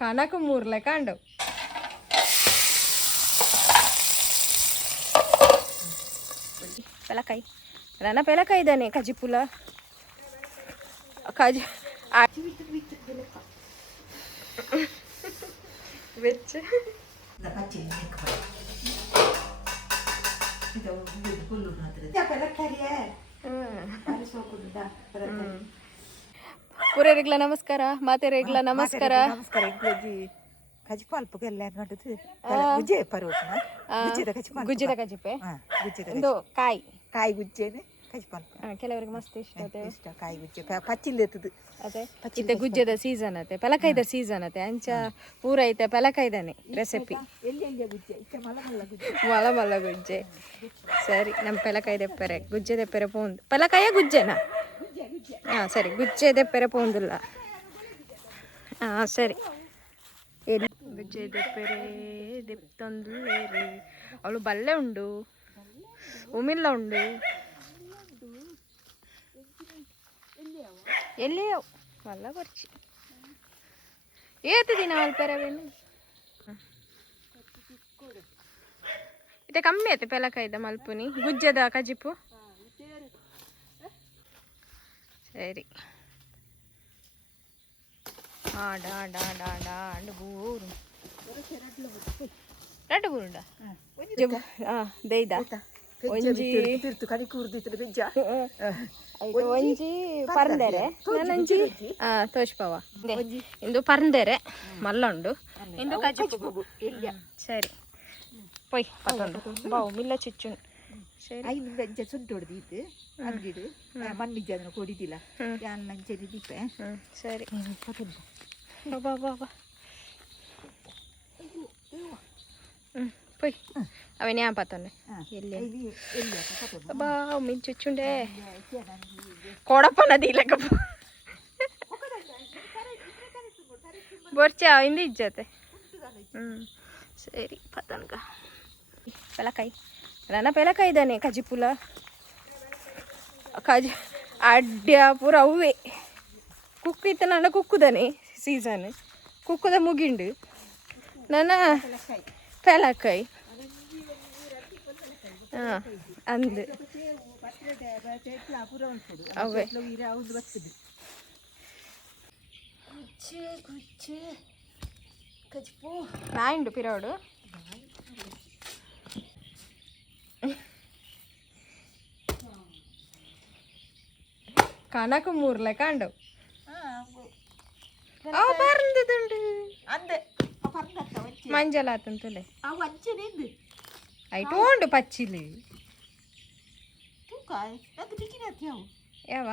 కనకు మూర్లే కాండు పెలకాయ రానా పెలకాయ దాని కజిపుల కజి వెచ్చ ಪೂರೆ ರೆಗ್ಲ ನಮಸ್ಕಾರ ಮಾತೆ ರೆಗ್ಲ ನಮಸ್ಕಾರ ನಮಸ್ಕಾರ ಕಜಿ ಪಾಲ್ಪಗೆ ಎಲ್ಲ ಗುಜ್ಜೆ ಪರೋಟ್ನ ಗುಜ್ಜೆದ ಕಜಿಪೆ ಇದು ಕಾಯಿ ಕಾಯಿ ಗುಜ್ಜೆನೆ ಕಜಿ ಪಾಲ್ಪ ಕೆಲವರಿಗೆ ಮಸ್ತ್ ಇಷ್ಟ ಕಾಯಿ ಗುಜ್ಜೆ ಪಚ್ಚಿಲ್ಲೆತ್ತದು ಅದೇ ಇತ್ತೆ ಗುಜ್ಜೆದ ಸೀಸನ್ ಅತೆ ಪಲಕಾಯ್ದ ಸೀಸನ್ ಅತೆ ಅಂಚ ಪೂರ ಐತೆ ಪಲಕಾಯ್ದಾನೆ ರೆಸಿಪಿ ಮಲ ಮಲ್ಲ ಗುಜ್ಜೆ ಸರಿ ನಮ್ಮ ಪಲಕಾಯಿ ದೆಪ್ಪರೆ ಗುಜ್ಜೆ ದೆಪ್ಪರೆ ಪೋಂದು ಪಲಕಾಯ ಗುಜ್ಜೆನಾ ಹಾಂ ಸರಿ ಗುಜ್ಜೆ ದೆಪ್ಪರೆ ಪೋಂದಿಲ್ಲ ಹಾಂ ಸರಿ ಗುಜ್ಜೆ ದೆಪ್ಪರೆ ದೆಪ್ಪೊಂದುಲ್ಲೇರಿ ಅವಳು ಬಲ್ಲೆ ಉಂಡು ಉಮಿಲ್ಲ ಉಂಡು ಎಲ್ಲಿಯೋ ಮಲ್ಲ ಬರ್ಚಿ ಏತು ದಿನ ಅಲ್ಪರವೇನು ಇತ್ತೆ ಕಮ್ಮಿ ಆಯ್ತು ಪೆಲಕಾಯ್ದ ಮಲ್ಪುನಿ ಗುಜ್ಜದ ಕಜಿಪು ಸರಿ ಆಂಡು ಬೂರು ರೆಡ್ ಬೂರುಂಡ ದೇಯ್ದ ಒಂಜಿ ಒಂಜಿ ಪರ್ಂದೆರೆ ನನಂಜಿ ತೋಷ್ಪವ ಇಂದು ಪರ್ಂದೆರೆ ಮಲ್ಲೊಂಡು ಇಂದು ಕಜಿಪು ಸರಿ ಪೊಯ್ ಪತ್ತೊಂಡು ಬಾವು ಮಿಲ್ಲ ಚಿಚ್ಚುನ್ ಸರಿ ಐದು ಸುಂಟು ಹೊಡೆದಿತ್ತು ಅಂಗಿಡು ಮಣ್ಣಿಜ್ಜ ಅದನ್ನು ಕೊಡಿದಿಲ್ಲ ನಂಚೆರಿ ದೀಪ ಸರಿ ಬಾ ಬಾ ಬಾ ಪೊಯ್ ಅವನೇ ಪತ್ತೊಂಡೆ ಎಲ್ಲಿ ಬಾ ಮಿಂಚುಚ್ಚುಂಡೆ ಕೊಡಪ್ಪನ ದೀಲಕ್ಕ ಬರ್ಚ ಇಂದು ಇಜ್ಜತೆ ಸರಿ ಪತ್ತನ್ಕ ಪೆಲಕಾಯಿ ರಾನ ಪೆಲಕಾಯಿ ಇದ್ದಾನೆ ಕಜಿಪುಲ ಕಜಿ ಅಡ್ಡ ಪೂರ ಅವೇ ಕುಕ್ಕು ಇತ್ತ ನನ್ನ ಕುಕ್ಕುದಾನೆ ಸೀಸನ್ ಕುಕ್ಕುದ ಮುಗಿಂಡು ನನ್ನ ಪೆಲಕಾಯಿ ಹಾಂ ಅಂದು ಅವೇ ನಾಯಿಂಡು ಪಿರೋಡು ಕನಕು ಮೂರ್ಲೆ ಕಾಂಡು ಅವ ಪರಂದುಂಡು ಮಂಜಲ ಆತಂತಲೆ ಐಟು ಉಂಡು ಪಚ್ಚಿಲಿ ಯಾವ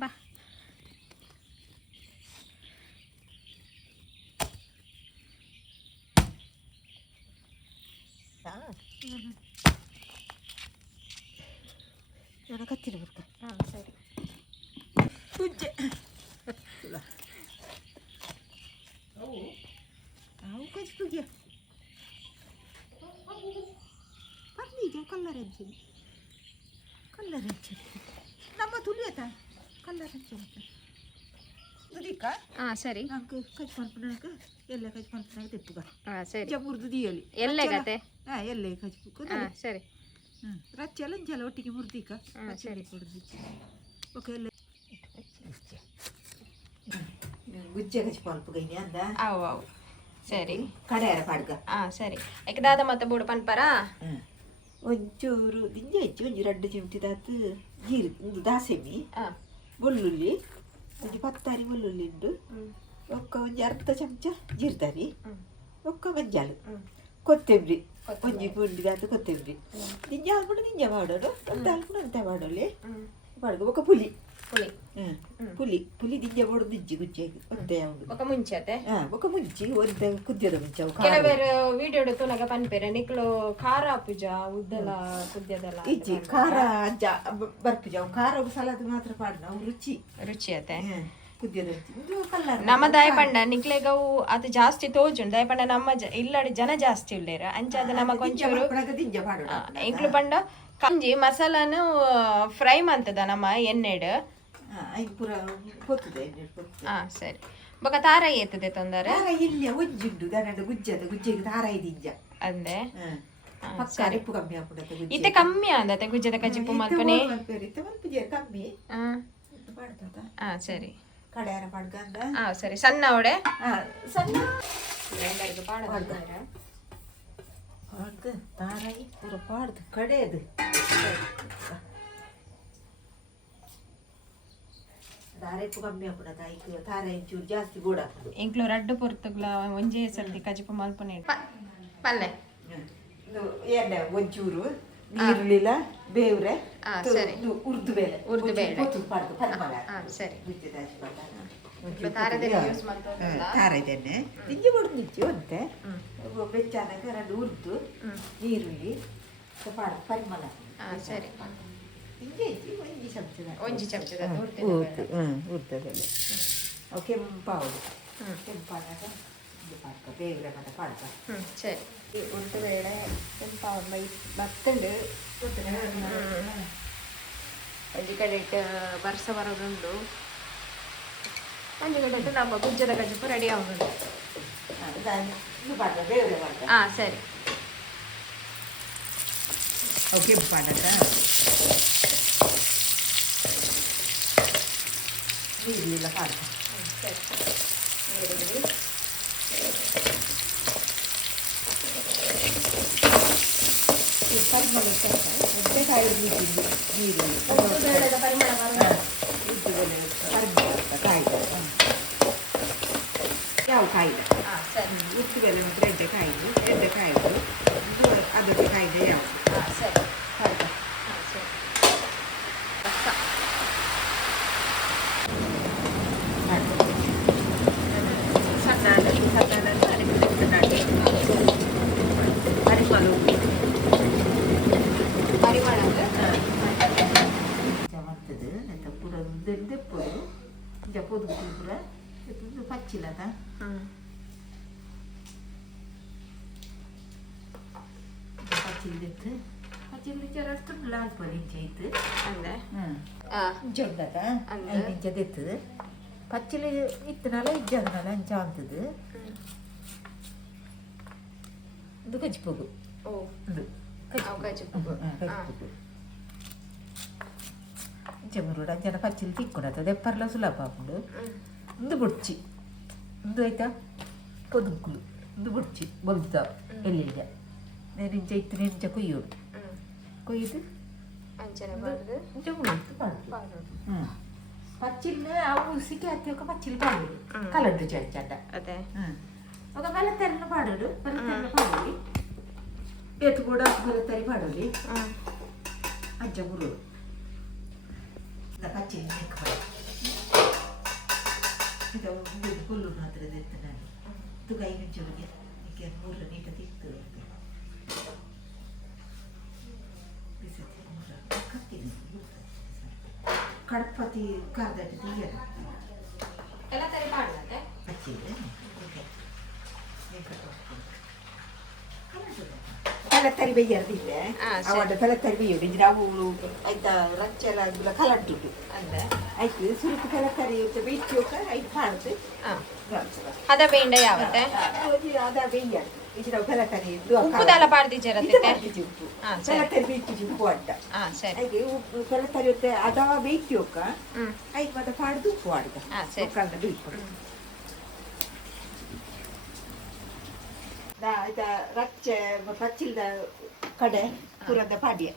ಬಾ ಕತ್ತಿರ ಬರ್ಕ ಹಾಂ ಸರಿ ಗುಜ್ಜೆ ಅವು ಕಜ್ಪುಗೆ ಪರ್ನೀಗೆ ಕಲ್ಲರ್ ಹಂಚಿನಿ ನಮ್ಮ ತುಳಿಯತ ಕಲ್ಲರ್ ಹಂಚಿನ ದುದಿಕ್ಕ ಹಾಂ ಸರಿ ನಂಗೆ ಕಜ್ ಪನ್ಪನಾಗ ಎಲ್ಲ ಕಜ್ ಪನ್ಪನಾಗ ತೆಪ್ಪುಗ ಹಾಂ ಸರಿ ಜಬುರ್ದು ದಿಯಲಿ ಎಲ್ಲೇ ಗತೆ ಹಾಂ ಎಲ್ಲೇ ಕಜ್ಪುಗ ಹಾಂ ಸರಿ ರಚ್ಚೆಲ್ಲ ಇಂಚೆಲ್ಲ ಒಟ್ಟಿಗೆ ಮುರ್ದಿಕ್ಕ ಹಾಂ ಸರಿ ಕೊಡ್ದು ಓಕೆ ಎಲ್ಲ ಗುಜ್ಜೆ ಕಜ್ ಪನ್ಪುಗೈನಿ ಅಂದ ಅವು ಅವು ಸರಿ ಕಡೆಯರ ಪಾಡ್ಗ ಹಾಂ ಸರಿ ಯಾಕೆ ದಾದ ಮತ್ತೆ ಬೂಡು ಪನ್ಪರ ಒಂಚೂರು ದಿಂಜ ಹೆಚ್ಚು ಒಂಜಿ 2 ಚಿಮಟಿ ದಾತು ಜೀರಿಗೆ ಒಂದು ದಾಸೆಮಿ ಹಾಂ ಬೆಳ್ಳುಳ್ಳಿ ಒಂಜಿ 10 ಬೆಳ್ಳುಳ್ಳಿ ಉಂಡು ಒಕ್ಕ ಒಂಜಿ ಅರ್ಧ ಚಮಚ ಜೀರ್ತಾರಿ ಒಕ್ಕ ಮಂಜಾಲು ಕೊತ್ತಂಬರಿ ಒಂಜಿ ಪುಂಡಿ ದಾತು ಕೊತ್ತಂಬರಿ ದಿಂಜ ಹಾಕ್ಬಿಟ್ಟು ದಿಂಜ ಮಾಡೋಡು ಅಂತ ಹಾಕ್ಬಿಟ್ಟು ಅಂತ ಮಾಡೋಲಿ ಮಾಡ್ಕೊ ಒಕ್ಕ ಪುಲಿ ಪುಲಿ ದಿಂಜ ಮಾಡೋದು ಇಜ್ಜಿ ಗುಜ್ಜೆಗೆ ಒಂದೇ ಯಾವುದು ఒక ಮುಂಚೆ ఒక ಮುಂಚಿ ಒಂದೇ ಕುದ್ಯದ ಮುಂಚೆ ಕೆಲವೇರು ವಿಡಿಯೋ ತುನಗ ಪನ್ಪೇರೆ ನಿಕ್ಲು ಖಾರ ಪೂಜ ಉದ್ದಲ ಕುದ್ಯದಲ್ಲ ಇಜ್ಜಿ ಖಾರ ಅಂಚ ಬರ್ಪುಜ ಖಾರ ಸಲಾದ ಮಾತ್ರ ಪಾಡ್ನ ರುಚಿ ರುಚಿ ಅತೆ ಕುದ್ದಿದ್ದು ಕಲ್ಲರ್ ನಮ್ಮ ದಯಪಂಡ ನಿಕ್ಲೆಗವು ಅದು ಜಾಸ್ತಿ ತೋಜುಂಡು ದಯಪಂಡ ನಮ್ಮ ಇಲ್ಲಡಿ ಜನ ಜಾಸ್ತಿ ಉಳ್ಳೇರ ಅಂಚಾದ ನಮಕ್ ಒಂಚೂರು ಇಂಕ್ಲು ಪಂಡ ಕಂಜಿ ಮಸಾಲಾನು ಫ್ರೈ ಮಂತದ ನಮ್ಮ ಎಣ್ಣೆಡ್ ಪೂರ ಪೊತ್ತುದೆ ಸರಿ ಬೊಕ ತಾರಾಯಿ ಎತ್ತದೆ ತೊಂದರೆ ಇಲ್ಲ ಒಜ್ಜುಂಡು ದನಡು ಗುಜ್ಜೆಗೆ ತಾರಾಯಿ ದಿಜ್ಜ ಅಂದೆ ಸರಿ ಕಮ್ಮಿ ಆಗ್ಬಿಡತ್ತೆ ಇತ್ತೆ ಕಮ್ಮಿ ಆದತೆ ಗುಜ್ಜದ ಕಜಿಪು ಮಲ್ಪನೆ ಕಮ್ಮಿ ಸರಿ ಕಡೆಯಾರ ಪಡ್ಗಂದ ಸರಿ ಸಣ್ಣ ಅವಡೆ ಸಣ್ಣ ಗ್ರೈಂಡರ್ಗೆ ಪಾಡ್ದು ತಾರಾಯಿ ಪೂರ ಪಾಡ್ದು ಕಡೆಯದು ದಾರೆಪ್ಪು ಕಮ್ಮಿ ಆಗ್ಬಿಡತ್ತ ಈಗ ತಾರಾಯಿ ಚೂರು ಜಾಸ್ತಿ ಗೋಡ ಇಂಕ್ಲು ರಡ್ಡು ಪೊರ್ತುಗ್ಲ ಒಂಜೇ ಸರ್ತಿ ಕಜಿಪು ಮಲ್ಪನೆ ಪಲ್ಲೆ ಎಣ್ಣೆ ಒಂಚೂರು ನೀರುಳ್ಳಿಲ ಬೇವ್ರೆ ಸರಿ ಉರ್ದು ಬೇಳೆ ಪಾಡ್ದು ಪರಿಮಳ ಸರಿ ತಾರದೆಣ್ಣೆ ನಿಂಜಿ ಕೊಡು ನಿಂಚು ಅಂತೆ ಬೆಚ್ಚಾದಾಗ ಎರಡು ಉರ್ದು ನೀರುಳ್ಳಿ ಪಾಡ್ದು ಪರಿಮಳ ಸರಿ ಒಂಜಿ ಚಮಚದ ಉರ್ದ ಬೇಳೆ ಅವು ಕೆಂಪಾವಡು ಕೆಂಪಾದಾಗ ಬೇವ್ರೆ ಮತ್ತೆ ಪಾಡ್ಕ ಸರಿ ಉರ್ದು ಬೇಳೆ ಕೆಂಪಾವಡು ಬತ್ತಂಡು ಒಂಜಿ ಕಡೆ ಇಟ್ಟು ಬರ್ಸ ಬರೋದುಂಡು ಒಂಜಿ ಕಡೆ ಇಟ್ಟು ನಮ್ಮ ಗುಜ್ಜದ ಗಜ್ಜಪ್ಪು ರೆಡಿ ಆಗುದು ಬೇವ್ರೆ ಸರಿ ಅವು ಕೆಂಪಾಡಕ ನೀರಿಲ್ಲ ಪಾಡ್ಕ ನೀರುಳ್ಳಿ ಪರಿಮಳ ಕಾಯಿ ನೀರುಳ್ಳಿ ಪರಿಮಳ ಕಾಯಿ ಯಾವ ಕಾಯಿ ಸರಿ ಉತ್ತು ಬೆಲೆ ಮಾತ್ರ ಎಡ್ಡೆಕಾಯಿದು ಅದಕ್ಕೆ ಕಾಯಿದೆ ಯಾವ ಸರಿ ಪಚ್ಚಿಲ್ಲದ ಪಚ್ಚಿಲ್ದಿತ್ತು ಪಚ್ಚಿಲ್ ಅಷ್ಟು ಲಾಲ್ ಪಡಿ ಇಂಚೈತು ಅಂದೆ ಇಂಚೊಂದದ 5 ಇಂಚದಿತ್ತು ಪಚ್ಚಿಲ್ ಇತ್ತನಲ್ಲ ಇಜ್ಜದನಲ್ಲ ಅಂಚ ಅಂತದು ಇದು ಕಜ್ಜಿಪೋಗು ಇದು ಕಜ್ಜಿಪೋಗು ಇಂಚಮೂರು ಅಂಚನ ಪಚ್ಚಿಲ್ ತಿಕ್ಕೊಡತ್ತದ ಎಪ್ಪರ್ಲ ಸುಲಭ ಹಾಕೊಂಡು ಒಂದು ಬುಡ್ಚಿ ಒಂದು ಆಯ್ತಾ ಪೊದುಂಕುಲು ಒಂದು ಬುಡ್ಚಿ ಬಲ್ತಾವ ಎಲ್ಲಿಗೆ నేను ఇంచ ఇత్తు ఇంచ కొయ్యోడు కొయ్యదు ఇంచ ముడుతు పాడు పచ్చిళ్ళు అవు ఉసికి అత్తి ఒక పచ్చిళ్ళు పాడు కలడ్డు చేర్చంట అదే ఒక వెలతెరను పాడాడు వెలతెరను పాడాలి ఎటు కూడా వెలతెరి పాడాలి అంచమురు పచ్చిళ్ళు ఎక్కువ ಇದು ಹುಲ್ಲು ಮಾತ್ರ ಎತ್ತ ನಾನು ತುಗ 5 ನಿಮಿಷಕ್ಕೆ ಈಗ 3 ನೀಟ ತಿಕ್ತು ಕಡಪತಿ ಕಾರ್ದಟ್ಟಿ ತೀಯ ಎಲ್ಲ ತರಿ ಮಾಡಲತ್ತೆ ಹಚ್ಚಿದೆ ಪೆಲತ್ತರಿ ಬೇಯರ್ದಿಲ್ಲ ಅವಡ ಪೆಲತ್ತರಿ ಬೇಯೋಡು ಇಂಜಿನ ಅವು ಆಯ್ತಾ ರಂಚೆಲ್ಲ ಇದ್ಲ ಕಲಂಟುಡು ಅಂದ್ರೆ ಆಯ್ತು ಸುರುಕು ಪೆಲತ್ತರಿ ಬೇಯ್ಯೋಕ ಆಯ್ತು ಮಾಡ್ದು ಅದ ಬೇಂಡ ಯಾವತ್ತೆ ಅದ ಬೇಯ್ಯ ಇಂಜಿನ ಪೆಲತ್ತರಿ ಉಪ್ಪು ದಾಲ ಪಾಡ್ದಿಜರತ್ತೆ ಉಪ್ಪು ಪೆಲತ್ತರಿ ಬೇಯ್ತಿಜಿ ಉಪ್ಪು ಅಡ್ಡ ಹಾಗೆ ಉಪ್ಪು ಪೆಲತ್ತರಿ ಅದವ ಬೇಯ್ಯೋಕ ಆಯ್ತು ಮತ್ತೆ ಪಾಡ್ದು ಉಪ್ಪು ಆಡ್ದ ಕಲ್ದ ಬೇಯ್ಕೊಂಡು ರಚ್ಚೆ ಪಚ್ಚಿಲ್ದ ಕಡೆ ಪುರದ ಪಾಡ್ಯ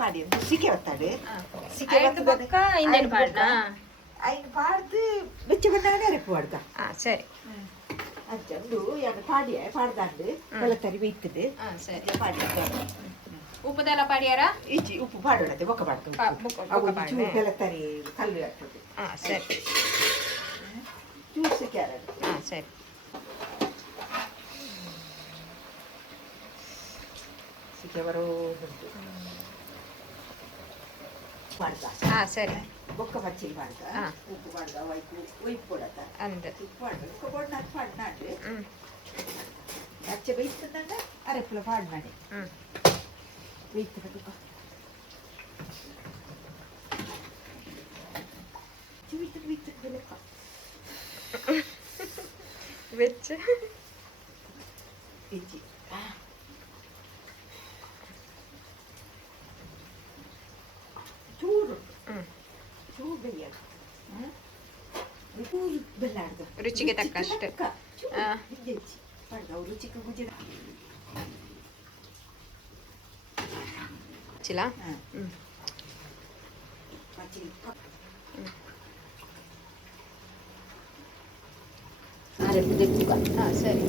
ಪಾಡ್ಯ ಸಿಕೆ ಒತ್ತಾಡು ಸಿಕೆ ಇನ್ನೇನು ಪಾಡ್ನ ಐದು ಪಾಡ್ದು ಬೆಚ್ಚ ಬಂದಾಗ ನೆರಪು ಪಾಡ್ದ ಸರಿ ಅಂಚಂದು ಎರಡು ಪಾಡ್ಯ ಪಾಡ್ದಾಂಡು ಬೆಳತರಿ ಬೇಯ್ತದೆ ಸರಿ ಪಾಡ್ಯ ಉಪ್ಪುದೆಲ್ಲ ಪಾಡ್ಯಾರ ಈಚಿ ಉಪ್ಪು ಪಾಡೋಡತ್ತೆ ಬೊಕ್ಕ ಪಾಡ್ತು ಚೂರು ಬೆಳತರಿ ಕಲ್ಲು ಆಗ್ತದೆ ಸರಿ ಚೂರು ಸಿಕೆ ಆಡೋದು ಸರಿ ಸಿಕೆ ಬರೋ ಉಂಟು ಸರಿ ಬೊಕ್ಕ ಪಚ್ಚಲಿ ಮಾಡ್ದ ಉಪ್ಪು ಮಾಡ್ದ ಒಯ್ಪು ಕೊಡತ್ತ ಅಂದ ಉಪ್ಪು ಮಾಡ್ದ ಉಕ್ಕ ಕೊಡ್ನ ಪಾಡ್ ನಾಡು ಅಚ್ಚೆ ಬೈತಂದಾಗ ಅರೆಪ್ಪಲ ಪಾಡ್ ಮಾಡಿ ಬೈತದ ತುಕ ಬೈತದ ಲೆಕ್ಕ ವೆಚ್ಚ ಇಜ್ಜಿ ಚೂರು ಚೂರು ಬೇಯದು ಚೂರು ಬೆಲ್ಲಾಡ್ದು ರುಚಿಗೆ ತಕ್ಕಷ್ಟು ಇಜ್ಜಿ ಮಾಡ್ದ ರುಚಿಗೆ ಗುಜ್ಜೆ ಚಿಲ ಪಚ್ಚಲಿ ಸರಿ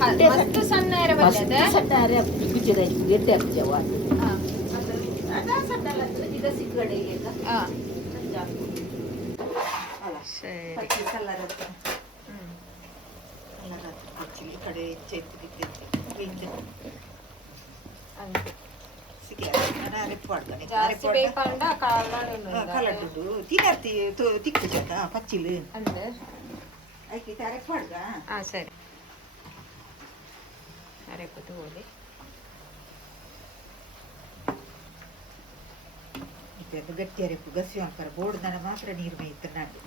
ಮಸ್ತ್ ಸಣ್ಣ ಇರಬಲ್ಲದ ಸಣ್ಣ ಗುಜ್ಜೆದ ಎಡ್ಡೆ ಜವ ಸಣ್ಣ ಇದ ಸಿಕ್ಕಡೆ ಸರಿ ಕಲ್ಲರ ಪಚ್ಚಲಿ ಕಡೆ ಜಾಸ್ತಿ ಬೇಕಂಡ ಕಲಡ್ಡು ತಿನ್ನರ್ತಿ ತಿಕ್ಕು ಜೊತೆ ಪಚ್ಚಿಲು ಅಂದ್ರೆ ಆಯ್ಕೆ ಅರೆಕ್ ಮಾಡ್ದ ಸರಿ ಅರೆಕುದು ಹೋಗಿ ಇದು ಗಟ್ಟಿ ಅರೆಕು ಗಸಿ ಹಾಕ್ತಾರೆ ಬೋರ್ಡ್ ದನ ಮಾತ್ರ ನೀರು ಮೇಯ್ತು ನಾಡು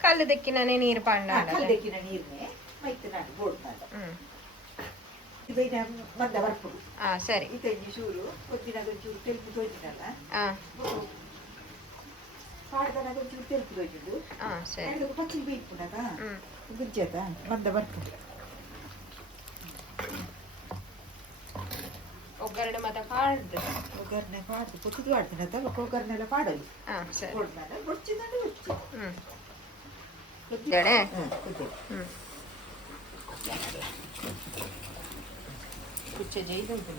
ಕಲ್ಲದಕ್ಕಿನೇ ನೀರು ಪಾಂಡ ಕಲ್ಲದಕ್ಕಿನ ನೀರ್ನೇ ಮೈತು ನಾಡು ಬೋರ್ಡ್ ನಾಡು ಇದು ಮಂದ ಬರ್ಪುಡು ಸರಿ ಇದೊಂದು ಚೂರು ಒಂದಿನಾಗ ಒಂಚೂರು ತೆಲ್ಪು ತೊಯ್ದಿನಲ್ಲ ಪಾಡ್ದನಾಗ ಒಂಚೂರು ತೆಲ್ಪು ತೊಯ್ದಿದ್ದು ಸರಿ ಪಚ್ಚಲಿ ಬೇಯ್ಪುಡಾಗ ಗುಜ್ಜದ ಮಂದ ಬರ್ಪುಡು ಒಗ್ಗರಣೆ ಮತ್ತೆ ಪಾಡ್ದು ಒಗ್ಗರಣೆ ಪಾಡ್ದು ಪುತ್ತದು ಮಾಡ್ತೀನಿ ಅಂತ ಒಗ್ಗರಣೆಲ್ಲ ಪಾಡೋದು ಸರಿ ಕೊಡ್ತಾರೆ ಬೊಡ್ಚಿದಂಡು ಬೊಚ್ಚು ಕುದ್ದೇಳೆ ಕುಚ್ಚೆ ಜೈದುಂಟು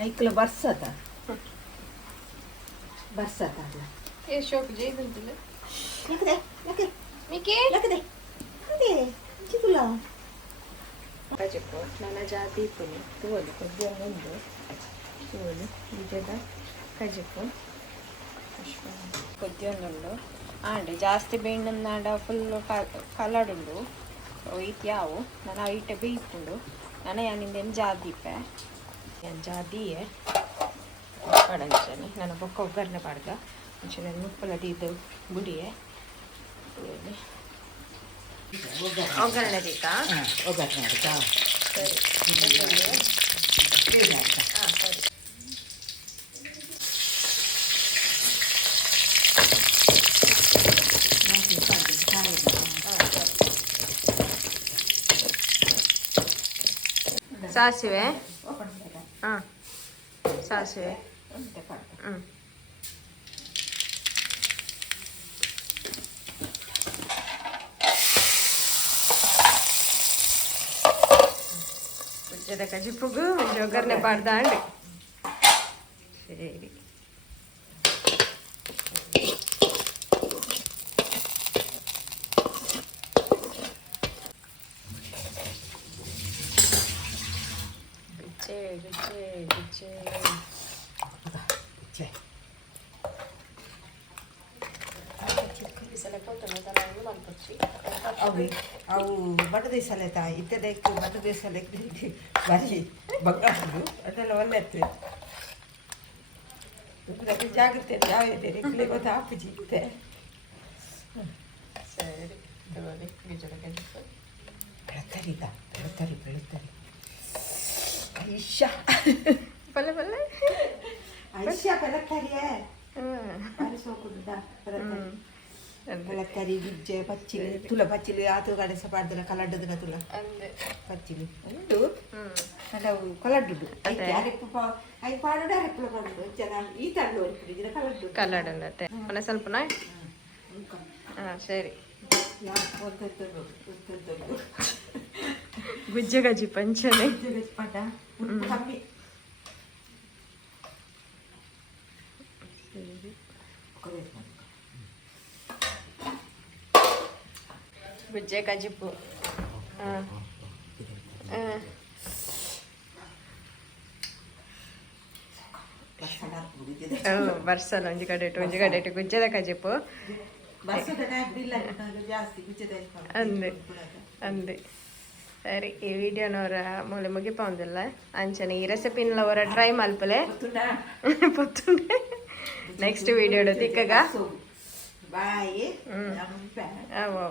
ಐಕ್ಲ ಬರ್ಸತ ಬರ್ಸತ ಅಲ್ಲ ಶೋಕ್ ಜೈದುಂಟಿಲ್ಲ ಯಾಕದೆ ಯಾಕೆ ಮಿಕಿ ಯಾಕದೆ ಅದೇ ಚಿಕ್ಕುಲ చెప్పు ನನ್ನ ಜಾತಿ ಪುನಿ ತೋಲಿ ಕೊದ್ದಿಯೊಂದು ತೋಲಿ ಬೀಜದ ಕಜಪು ಕೊದ್ದಿಯೊಂದುಂಡು ಆಂಡೆ ಜಾಸ್ತಿ ಬೇಣ್ಣನಾಡ ಫುಲ್ಲು ಕಲಡುಂಡು ಇತ್ತು ಯಾವು ನಾನು ಐಟ ಬೇಯ್ಪುಂಡು ನಾನು ಯಾನಿಂದೇನು ಜಾದೀಪೆ ಏನು ಜಾದಿಯೇ ಪಡಂಚನೆ ನನ್ನ ಬೊಕ್ಕ ಒಗ್ಗರಣೆ ಪಾಡ್ದ ಅಂಚನೆ ಮುಪ್ಪಲ ದೀದು ಬುಡಿಯೇ ಒಗ್ಗರಣೆ ದೀಕಾ ಒಗ್ಗರಣೆ ಆಡ್ತಾ ಸರಿ ಸರಿ ಸಾಸಿವೆ ಸಾಸಿವೆ ಗುಜ್ಜದ ಕಜಿಪುಗು ಒಗ್ಗರಣೆ ಪಾಡ್ದಾಂಡಿ ಸರಿ ಗುಜ್ಜೆ ಅವು ಮಣ್ಣು ದೇಶಾಲೆ ಇತ್ತದಕ್ಕೆ ಮಣ್ಣು ದೇಶಾಲೆ ಬರೀ ಬಂಗಾಳು ಅದೆಲ್ಲ ಒಳ್ಳೆ ಜಾಗ್ರತೆ ಯಾವಿದೆ ರೆಗ್ಲಿ ಗೊತ್ತು ಆಪುಜಿ ಇತ್ತೆ ಸರಿ ತಗೊಳ್ಳಿ ಬೀಜದ ಕಜಿಪು ಬೆಳತರಿ ಐಷ ಪಲ್ಲೆ ಪಲ್ಲೆ ಐಷ ಬೆಳತರಿಯೇ ಸೋಕುಂಡ ಬೆಳತರಿ ಗುಜ್ಜೆ ಪಚ್ಚಿಲಿ ತುಲ ಪಚ್ಚಿಲಿ ಆತು ಕಡೆ ಸ ಪಾಡ್ದನ ಕಲಡ್ಡದನ ತುಲ ಪಚ್ಚಿಲಿ ಉಂಟು ನಾವು ಕಲಡ್ಡುಡು ಐ ಪಾಡುಡು ಅರೆಪ್ಪಲ ಪಾಡುಡು ಜನ ಈ ತಂಡು ಹೊರಪಿಡಿದ್ರೆ ಕಲಡ್ಡು ಕಲಡಲ್ಲತ್ತೆ ಮನೆ ಸ್ವಲ್ಪನಾ ಸರಿ ಗುಜ್ಜೆ ಗಜ್ಜಿ ಪಂಚನೆ ಪಟ ಕಮ್ಮಿ ಗುಜ್ಜೆ ಕಜಿಪು ಹಾಂ ಹಾಂ ಬರ್ಸಲ್ಲ ಒಂಜಿ ಕಡೆ ಇಟ್ಟು ಗುಜ್ಜೆದ ಕಜಿಪು ಅಂದೆ ಅಂದೆ ಸರಿ ಈ ವಿಡಿಯೋನವರ ಮೂಲೆ ಮುಗಿಪೊಂದಿಲ್ಲ ಅಂಚನೆ ಈ ರೆಸಿಪಿನವರ ಟ್ರೈ ಮಲ್ಪಲೆ ಪೊತ್ತುಂಡೆ ನೆಕ್ಸ್ಟ್ ವಿಡಿಯೋ ತಿಕ್ಕಗ ಬಾಯ್ ಹ್ಞೂ